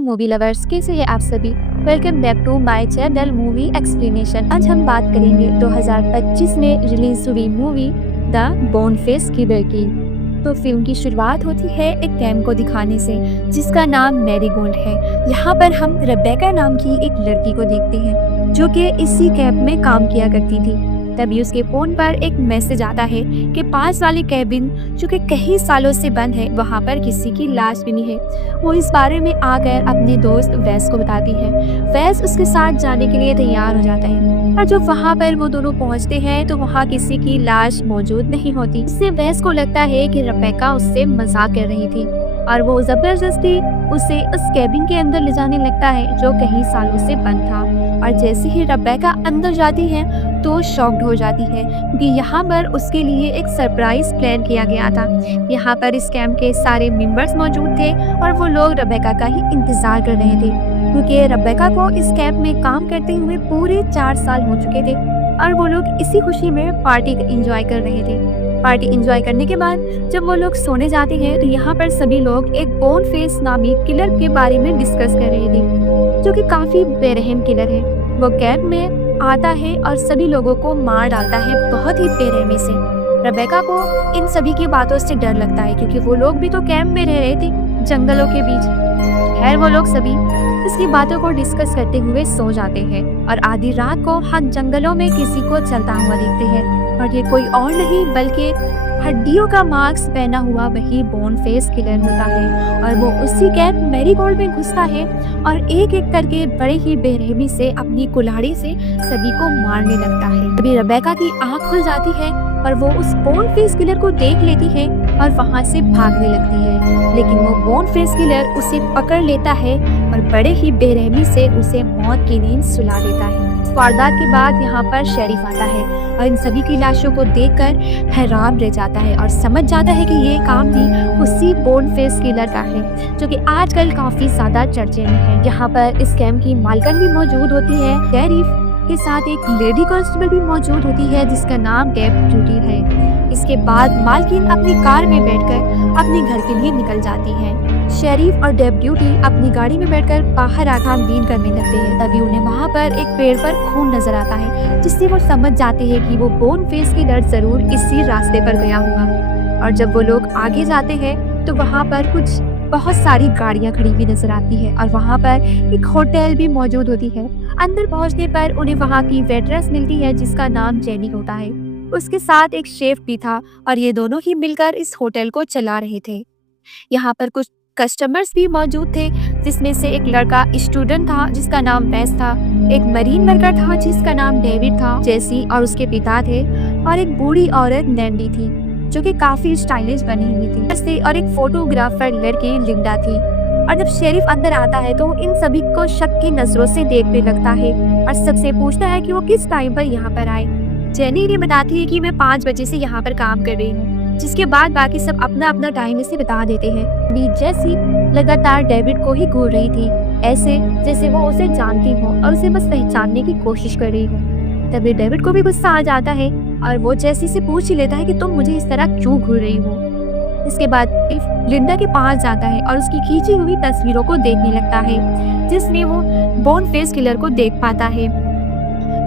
Movie lovers, कैसे हैं आप सभी। Welcome back to my channel movie explanation. आज हम बात करेंगे 2025 में रिलीज हुई मूवी द बोनफेस किलर की। तो फिल्म की शुरुआत होती है एक कैंप को दिखाने से जिसका नाम मैरीगोल्ड है। यहाँ पर हम रेबेका नाम की एक लड़की को देखते हैं जो कि इसी कैंप में काम किया करती थी। तभी उसके फोन पर एक मैसेज आता है कि पास वाले कैबिन जो कि कई सालों से बंद है वहाँ पर किसी की लाश मिली है। वो इस बारे में आकर अपने दोस्त वैस को बताती है। वैस उसके साथ जाने के लिए तैयार हो जाता है और जब वहाँ पर वो दोनों पहुँचते हैं तो वहाँ किसी की लाश मौजूद नहीं होती। इससे वैस को लगता है कि रेबेका उससे मजाक कर रही थी और वो जबरदस्ती उसे उस कैबिन के अंदर ले जाने लगता है जो कई सालों से बंद था। और जैसे ही रेबेका अंदर जाती है तो शॉक्ड हो जाती है क्योंकि यहाँ पर उसके लिए एक सरप्राइज प्लान किया गया था। यहाँ पर इस कैंप के सारे मेंबर्स मौजूद थे और वो लोग रेबेका का ही इंतजार कर रहे थे क्योंकि रेबेका को इस कैंप में काम करते हुए पूरे 4 साल हो चुके थे और वो लोग इसी खुशी में पार्टी एंजॉय कर रहे थे। पार्टी एंजॉय करने के बाद जब वो लोग सोने जाते हैं तो यहाँ पर सभी लोग एक बोनफेस नामी किलर के बारे में डिस्कस कर रहे थे जो कि काफी बेरहम किलर है। वो कैंप में आता है और सभी लोगों को मार डालता है बहुत ही बेरहमी से। रेबेका को इन सभी की बातों से डर लगता है क्योंकि वो लोग भी तो कैंप में रह रहे थे जंगलों के बीच। खैर वो लोग सभी इसकी बातों को डिस्कस करते हुए सो जाते हैं और आधी रात को हम जंगलों में किसी को चलता हुआ देखते हैं और ये कोई और नहीं बल्कि हड्डियों का मास्क पहना हुआ वही बोनफेस किलर होता है। और वो उसी कैंप मैरीगोल्ड में घुसता है और एक एक करके बड़े ही बेरहमी से अपनी कुल्हाड़ी से सभी को मारने लगता है। अभी रेबेका की आंख खुल जाती है और वो उस बोनफेस किलर को देख लेती है और वहाँ से भागने लगती है, लेकिन वो बोनफेस किलर उसे पकड़ लेता है और बड़े ही बेरहमी से उसे मौत की नींद सुला देता है। इस वारदात के बाद यहाँ पर शेरिफ आता है और इन सभी की लाशों को देखकर हैरान रह जाता है और समझ जाता है कि ये काम भी उसी बोनफेस किलर का है जो कि आजकल काफी ज्यादा चर्चे में है। यहाँ पर इस कैंप की मालकिन भी मौजूद होती है। शेरिफ के साथ एक लेडी कांस्टेबल भी मौजूद होती है जिसका नाम डेप्यूटी है। इसके बाद मालकिन अपनी कार में बैठकर अपने घर के लिए निकल जाती है। शेरिफ और डेप्यूटी अपनी गाड़ी में बैठकर बाहर छानबीन करने लगते हैं। तभी उन्हें वहाँ पर एक पेड़ पर खून नजर आता है जिससे वो समझ जाते हैं कि वो बोनफेस किलर जरूर इसी रास्ते पर गया होगा। और जब वो लोग आगे जाते हैं तो वहाँ पर कुछ बहुत सारी गाड़ियाँ खड़ी हुई नजर आती है और वहाँ पर एक होटल भी मौजूद होती है। अंदर पहुँचने पर उन्हें वहाँ की वेट्रेस मिलती है जिसका नाम जेनी होता है। उसके साथ एक शेफ भी था और ये दोनों ही मिलकर इस होटल को चला रहे थे। यहाँ पर कुछ कस्टमर्स भी मौजूद थे जिसमें से एक लड़का स्टूडेंट था जिसका नाम वेस था, एक मरीन वर्कर था जिसका नाम डेविड था, जेसी और उसके पिता थे, और एक बूढ़ी औरत नैंडी थी जो कि काफी स्टाइलिश बनी हुई थी, और एक फोटोग्राफर लड़की लिंडा थी। और जब शेरिफ अंदर आता है तो इन सभी को शक की नजरों से देखने लगता है और सबसे पूछता है कि वो किस टाइम पर यहाँ पर आए। जेनी ने बताती है कि मैं 5 बजे से यहाँ पर काम कर रही हूँ, जिसके बाद बाकी सब अपना अपना टाइम इसे बता देते हैं। अभी जेसी लगातार डेविड को ही घूर रही थी, ऐसे जैसे वो उसे जानती हो और उसे बस पहचानने की कोशिश कर रही हो। तभी डेविड को भी गुस्सा आ जाता है और वो जेसी से पूछ ही लेता है कि तुम मुझे इस तरह क्यों घूर रही हो। इसके बाद लिंडा के पास जाता है और उसकी खींची हुई तस्वीरों को देखने लगता है जिसमें वो बोनफेस किलर को देख पाता है।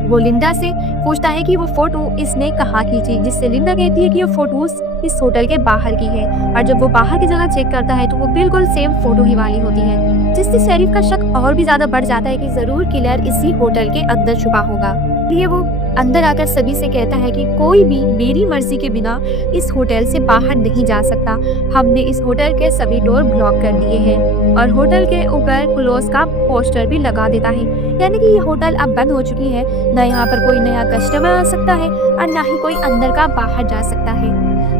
वो लिंडा से पूछता है कि वो फोटो इसने कहाँ खींची, जिससे लिंडा कहती है कि वो फोटोज इस होटल के बाहर की है। और जब वो बाहर की जगह चेक करता है तो वो बिल्कुल सेम फोटो ही वाली होती है, जिससे शेरिफ का शक और भी ज्यादा बढ़ जाता है कि जरूर किलर इसी होटल के अंदर छुपा होगा। इसलिए वो अंदर आकर सभी से कहता है कि कोई भी मेरी मर्जी के बिना इस होटल से बाहर नहीं जा सकता। हमने इस होटल के सभी डोर ब्लॉक कर दिए हैं और होटल के ऊपर क्लोज का पोस्टर भी लगा देता है, यानी कि ये होटल अब बंद हो चुकी है। न यहाँ पर कोई नया कस्टमर आ सकता है और न ही कोई अंदर का बाहर जा सकता है।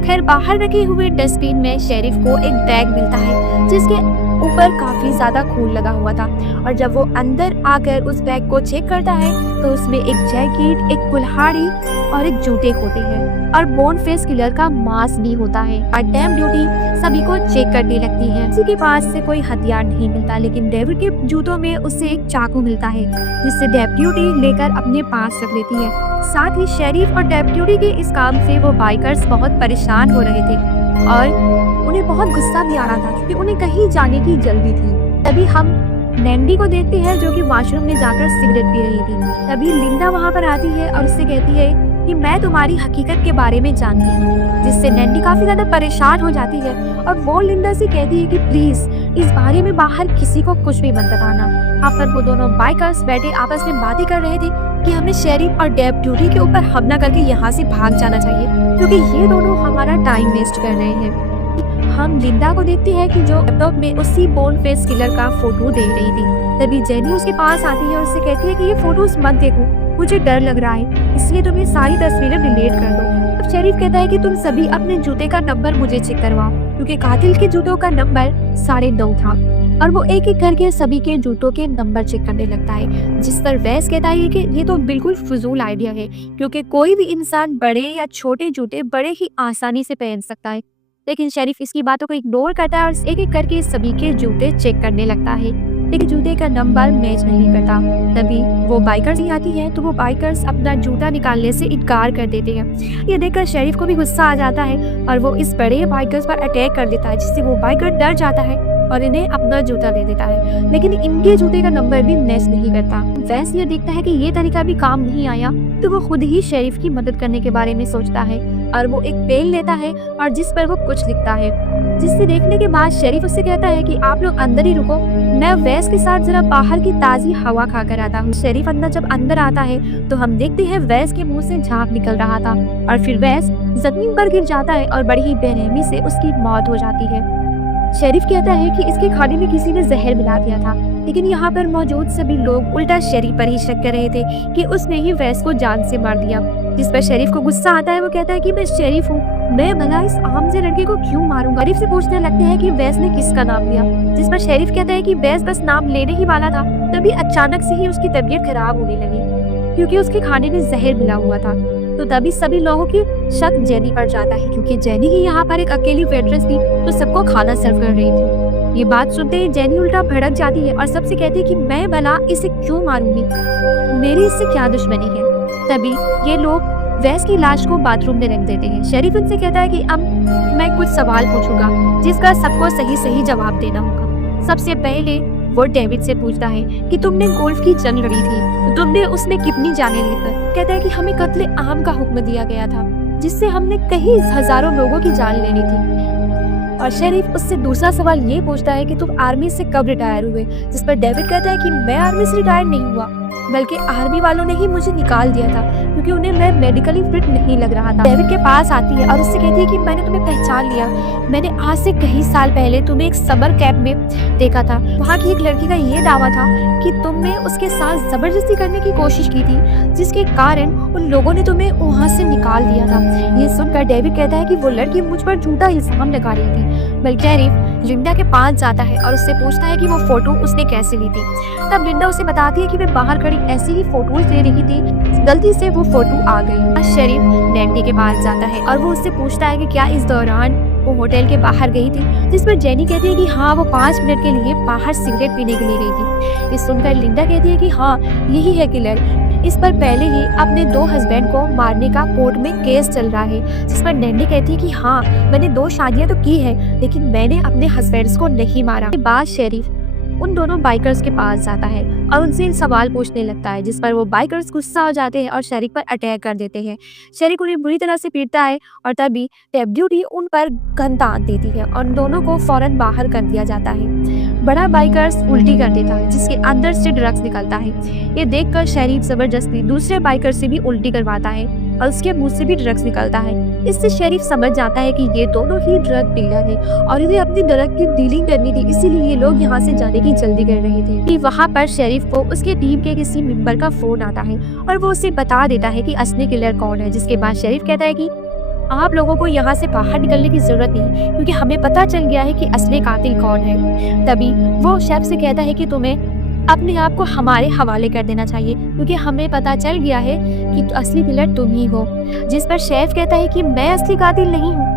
खैर बाहर रखे हुए डस्टबिन में शेरिफ को एक बैग मिलता है जिसके ऊपर काफी ज्यादा खून लगा हुआ था। और जब वो अंदर आकर उस बैग को चेक करता है तो उसमें एक जैकेट, एक कुल्हाड़ी और एक जूते होते हैं और बोनफेस किलर का मास्क भी होता है। और डेप्यूटी सभी को चेक करने लगती है। किसी के पास से कोई हथियार नहीं मिलता, लेकिन डेविड के जूतों में उसे एक चाकू मिलता है जिससे डेप्यूटी लेकर अपने पास रख लेती है। साथ ही शेरिफ और डेप्यूटी के इस काम से वो बाइकर्स बहुत परेशान हो रहे थे और उन्हें बहुत गुस्सा भी आ रहा था क्योंकि उन्हें कहीं जाने की जल्दी थी। तभी हम नैंडी को देखती है जो कि वॉशरूम में जाकर सिगरेट पी रही थी। तभी लिंडा वहां पर आती है और उससे कहती है कि मैं तुम्हारी हकीकत के बारे में जानती हूँ, जिससे नैंडी काफी ज्यादा परेशान हो जाती है और वो लिंडा से कहती है कि प्लीज इस बारे में बाहर किसी को कुछ भी मत बताना। यहाँ पर वो दोनों बाइकर्स बैठे आपस में बातें कर रहे थे कि हमें शेरिफ और डेप्यूटी के ऊपर हमला करके यहाँ से भाग जाना चाहिए, क्योंकि ये दोनों हमारा टाइम वेस्ट कर रहे हैं। हम लिंडा को देखते हैं कि जो लैपटॉप में उसी बोन फेस किलर का फोटो देख रही थी। तभी जेनी उसके पास आती है और उससे कहती है कि ये फोटोज मत देखो, मुझे डर लग रहा है, इसलिए तुम ये सारी तस्वीरें डिलीट कर दो। अब शेरिफ कहता है कि तुम सभी अपने जूते का नंबर मुझे चेक करवाओ, क्योंकि कातिल के जूतों का नंबर 9.5 था और वो एक एक करके सभी के जूतों के नंबर चेक करने लगता है, जिस पर वैस कहता है कि ये तो बिल्कुल फजूल आइडिया है, क्योंकि कोई भी इंसान बड़े या छोटे जूते बड़े ही आसानी से पहन सकता है। लेकिन शेरिफ इसकी बातों को इग्नोर करता है और एक एक करके सभी के जूते चेक करने लगता है, लेकिन जूते का नंबर मैच नहीं करता। तभी वो बाइकर्स ही आती है तो वो बाइकर्स अपना जूता निकालने से इनकार कर देते हैं। ये देखकर शेरिफ को भी गुस्सा आ जाता है और वो इस बड़े बाइकर्स पर अटैक कर देता है, जिससे वो बाइकर डर जाता है और इन्हें अपना जूता दे देता है, लेकिन इनके जूते का नंबर भी मैच नहीं करता। वैस ये देखता है कि ये तरीका भी काम नहीं आया तो वो खुद ही शेरिफ की मदद करने के बारे में सोचता है और वो एक पेन लेता है और जिस पर वो कुछ लिखता है, जिससे देखने के बाद शेरिफ उससे कहता है कि आप लोग अंदर ही रुको, मैं वैस के साथ जरा बाहर की ताजी हवा खा कर आता हूँ। शेरिफ जब अंदर आता है तो हम देखते हैं वैस के मुंह से झाग निकल रहा था और फिर वैस जमीन पर गिर जाता है और बड़ी ही बेरहमी से उसकी मौत हो जाती है। शेरिफ कहता है कि इसके खाने में किसी ने जहर मिला दिया था, लेकिन यहाँ पर मौजूद सभी लोग उल्टा शेरिफ पर ही शक कर रहे थे कि उसने ही वैस को जान से मार दिया, जिस पर शेरिफ को गुस्सा आता है। वो कहता है कि मैं शेरिफ हूँ, मैं भला इस आम से लड़के को क्यों मारूंगा। शेरिफ से पूछने लगते हैं कि वैस ने किसका नाम लिया, जिस पर शेरिफ कहता है कि वैस बस नाम लेने ही वाला था, तभी अचानक से ही उसकी तबीयत खराब होने लगी क्योंकि उसके खाने में जहर मिला हुआ था। तो तभी सभी लोगों की शक जेनी पर जाता है, क्योंकि जेनी ही यहाँ पर एक अकेली वेट्रेस थी तो सबको खाना सर्व कर रही थी। ये बात सुनते ही जेनी उल्टा भड़क जाती है और सबसे कहती है कि मैं भला इसे क्यों मारूंगी, मेरी इससे क्या दुश्मनी है। तभी ये लोग वैस की लाश को बाथरूम में रख देते हैं। शेरिफ उनसे कहता है कि अब मैं कुछ सवाल पूछूंगा जिसका सबको सही सही जवाब देना होगा। सबसे पहले वो डेविड से पूछता है कि तुमने गोल्फ की जंग लड़ी थी तो तुमने उसमें कितनी जानें ली थी। कहता है कि हमें कत्ले आम का हुक्म दिया गया था, जिससे हमने कई हजारों लोगों की जान लेनी थी। और शेरिफ उससे दूसरा सवाल ये पूछता है कि तुम आर्मी से कब रिटायर हुए, जिस पर डेविड कहता है कि मैं आर्मी से रिटायर नहीं हुआ, बल्कि आर्मी वालों ने ही मुझे निकाल दिया था क्योंकि उन्हें मैं मेडिकली फिट नहीं लग रहा था। डेविड के पास आती है और उससे कहती है कि मैंने तुम्हें पहचान लिया, मैंने आज से कई साल पहले तुम्हें एक समर कैंप में देखा था। वहाँ की एक लड़की का ये दावा था कि तुमने उसके साथ जबरदस्ती करने की कोशिश की थी, जिसके कारण उन लोगों ने तुम्हें वहाँ से निकाल दिया था। ये सुनकर डेविड कहता है कि वो लड़की मुझ पर झूठा इल्जाम लगा रही थी। बल्कि शेरिफ लिंडा के पास जाता है और उससे पूछता है कि वो फोटो उसने कैसे ली थी। तब लिंडा उसे बताती है कि वे बाहर खड़ी ऐसी ही फोटोज ले रही थी, गलती से वो फोटो आ गई। शेरिफ नैंडी के पास जाता है और वो उससे पूछता है कि क्या इस दौरान वो होटल के बाहर गई थी, जिस पर जेनी कहती है कि हाँ, वो 5 मिनट के लिए बाहर सिगरेट पीने के लिए गई थी। ये सुनकर लिंडा कहती है कि हाँ, यही है किलर, इस पर पहले ही अपने 2 हस्बैंड को मारने का कोर्ट में केस चल रहा है। जिस पर नैंडी कहती है कि हाँ, मैंने 2 शादियां तो की है, लेकिन मैंने अपने हस्बैंड्स को नहीं मारा। के बाद शेरिफ उन दोनों बाइकर्स के पास जाता है और उनसे सवाल पूछने लगता है, जिस पर वो बाइकर्स गुस्सा हो जाते हैं और शेरिफ पर अटैक कर देते हैं। शेरिफ उन्हें बुरी तरह से पीटता है और तभी डेप्यूटी उन पर गन तान देती है और दोनों को फौरन बाहर कर दिया जाता है। बड़ा बाइकर्स उल्टी कर देता है, जिसके अंदर से ड्रग्स निकलता है। ये देखकर शेरिफ जबरदस्ती दूसरे बाइकर से भी उल्टी करवाता है और उसके मुंह से भी ड्रग्स निकलता है। इससे शेरिफ समझ जाता है कि ये दोनों ही ड्रग डीलर हैं और इन्हें अपनी ड्रग की डीलिंग करनी थी, इसीलिए ये लोग यहाँ से जाने की जल्दी कर रहे थे। कि वहाँ पर शेरिफ को उसके टीम के किसी मेंबर का फोन आता है और वो उसे बता देता है कि असली किलर कौन है। जिसके बाद शेरिफ कहता है कि आप लोगों को यहाँ से बाहर निकलने की जरूरत नहीं, क्योंकि हमें पता चल गया है कि असली कातिल कौन है। तभी वो शेफ से कहता है कि तुम्हें अपने आप को हमारे हवाले कर देना चाहिए, क्योंकि हमें पता चल गया है कि असली किलर तुम ही हो। जिस पर शेफ कहता है कि मैं असली कातिल नहीं हूँ,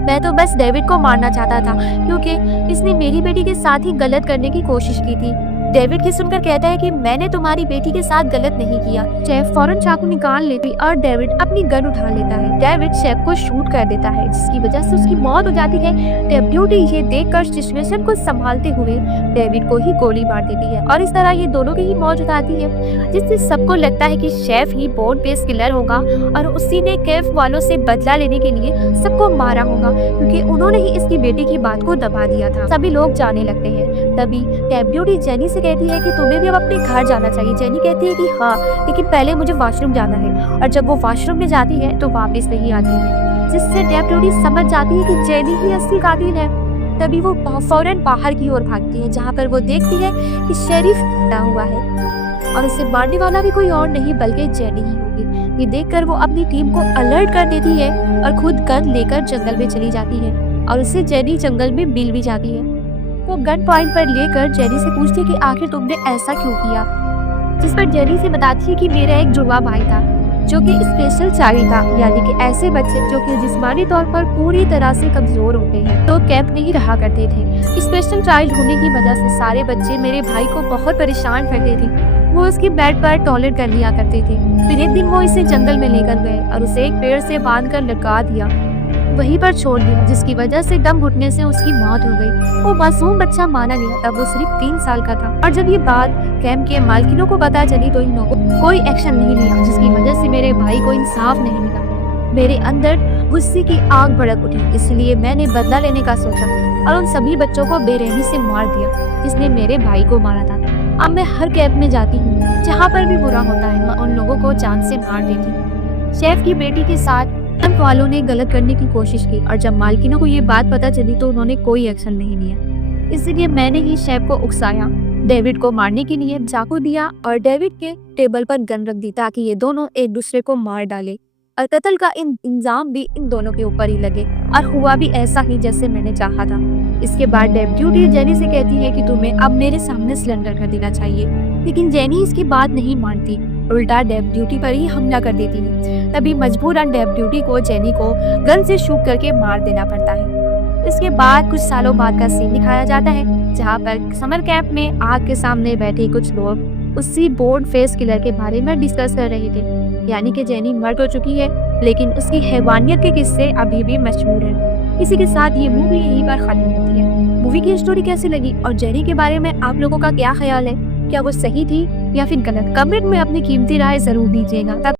मैं तो बस डेविड को मारना चाहता था, क्योंकि इसने मेरी बेटी के साथ ही गलत करने की कोशिश की थी। डेविड की सुनकर कहता है कि मैंने तुम्हारी बेटी के साथ गलत नहीं किया। शेफ फौरन चाकू निकाल लेती और डेविड अपनी गन उठा लेता है। डेविड शेफ को शूट कर देता है, जिसकी वजह से उसकी मौत हो जाती है। डेप्यूटी ये देखकर सिचुएशन को संभालते हुए डेविड को ही गोली मार देती है और इस तरह ये दोनों की ही मौत हो जाती है, जिससे सबको लगता है कि शेफ ही बोर्न फेस किलर होगा और उसी ने कैफ वालों से बदला लेने के लिए सबको मारा होगा, क्योंकि उन्होंने ही इसकी बेटी की बात को दबा दिया था। सभी लोग जाने लगते हैं। तभी डेप्यूटी जेनी से कहती है कि तुम्हें भी अब अपने घर जाना चाहिए। जेनी कहती है कि हाँ, लेकिन पहले मुझे वॉशरूम जाना है, और जब वो वॉशरूम में जाती है तो वापस नहीं आती है, जिससे डेप्यूटी समझ जाती है कि जेनी ही असली कातिल है। तभी वो फौरन बाहर की ओर भागती है, जहाँ पर वो देखती है कि शेरिफ डरा हुआ है और उसे मारने वाला भी कोई और नहीं बल्कि जेनी ही होगी। ये देखकर वो अपनी टीम को अलर्ट कर देती है और खुद गन लेकर जंगल में चली जाती है और उससे जेनी जंगल में मिल भी जाती है। वो गन पॉइंट पर लेकर जेनी से पूछती है कि आखिर तुमने ऐसा क्यों किया, जिस पर जेनी से बताती है कि मेरा एक जुड़वा भाई था जो कि स्पेशल चाइल्ड था, यानी कि ऐसे बच्चे जो कि जिस्मानी तौर पर पूरी तरह से कमजोर होते हैं, तो कैंप नहीं रहा करते थे। स्पेशल चाइल्ड होने की वजह से सारे बच्चे मेरे भाई को बहुत परेशान करते थे। वो उसके बेड पर टॉयलेट कर लिया करते थे। फिर एक दिन वो इसे जंगल में लेकर गए और उसे एक पेड़ से बांधकर लटका दिया, वहीं पर छोड़ दिया, जिसकी वजह से दम घुटने से उसकी मौत हो गई। वो मासूम बच्चा माना गया, तब वो सिर्फ 3 साल का था। और जब ये बात कैंप के मालकिनों को पता चली तो इन्होंने कोई एक्शन नहीं लिया, जिसकी वजह से मेरे भाई को इंसाफ नहीं मिला। मेरे अंदर गुस्से की आग भड़क उठी, इसलिए मैंने बदला लेने का सोचा और उन सभी बच्चों को बेरहमी से मार दिया जिसने मेरे भाई को मारा था। अब मैं हर कैंप में जाती हूँ, जहाँ पर भी बुरा होता है मैं उन लोगों को जान से मार देती हूँ। शेफ की बेटी के साथ कैंप वालों ने गलत करने की कोशिश की और जब मालकिनों को ये बात पता चली तो उन्होंने कोई एक्शन नहीं लिया। इसलिए मैंने ही शेफ को उकसाया, डेविड को मारने के लिए चाकू दिया और डेविड के टेबल पर गन रख दी ताकि ये दोनों एक दूसरे को मार डाले और कत्ल का इंजाम भी इन दोनों के ऊपर ही लगे। और हुआ भी ऐसा ही जैसे मैंने चाहा था। इसके बाद डेप्यूटी जेनी से कहती है कि तुम्हें अब मेरे सामने सरेंडर कर देना चाहिए, लेकिन जेनी इसकी बात नहीं मानती, उल्टा डेप्यूटी पर ही हमला कर देती है। तभी मजबूरन डेप्यूटी को जेनी को गन से शूट करके मार देना पड़ता है। इसके बाद कुछ सालों बाद का सीन दिखाया जाता है, जहाँ पर समर कैंप में आग के सामने बैठे कुछ लोग उसी बोर्न फेस किलर के बारे में डिस्कस कर रहे थे, यानी कि जेनी मर तो चुकी है लेकिन उसकी हैवानियत के किस्से अभी भी मशहूर है। इसी के साथ ये मूवी यहीं पर खत्म होती है। मूवी की स्टोरी कैसी लगी और जेनी के बारे में आप लोगों का क्या ख्याल है? क्या वो सही थी या फिर गलत? कमेंट में अपनी कीमती राय जरूर दीजिएगा।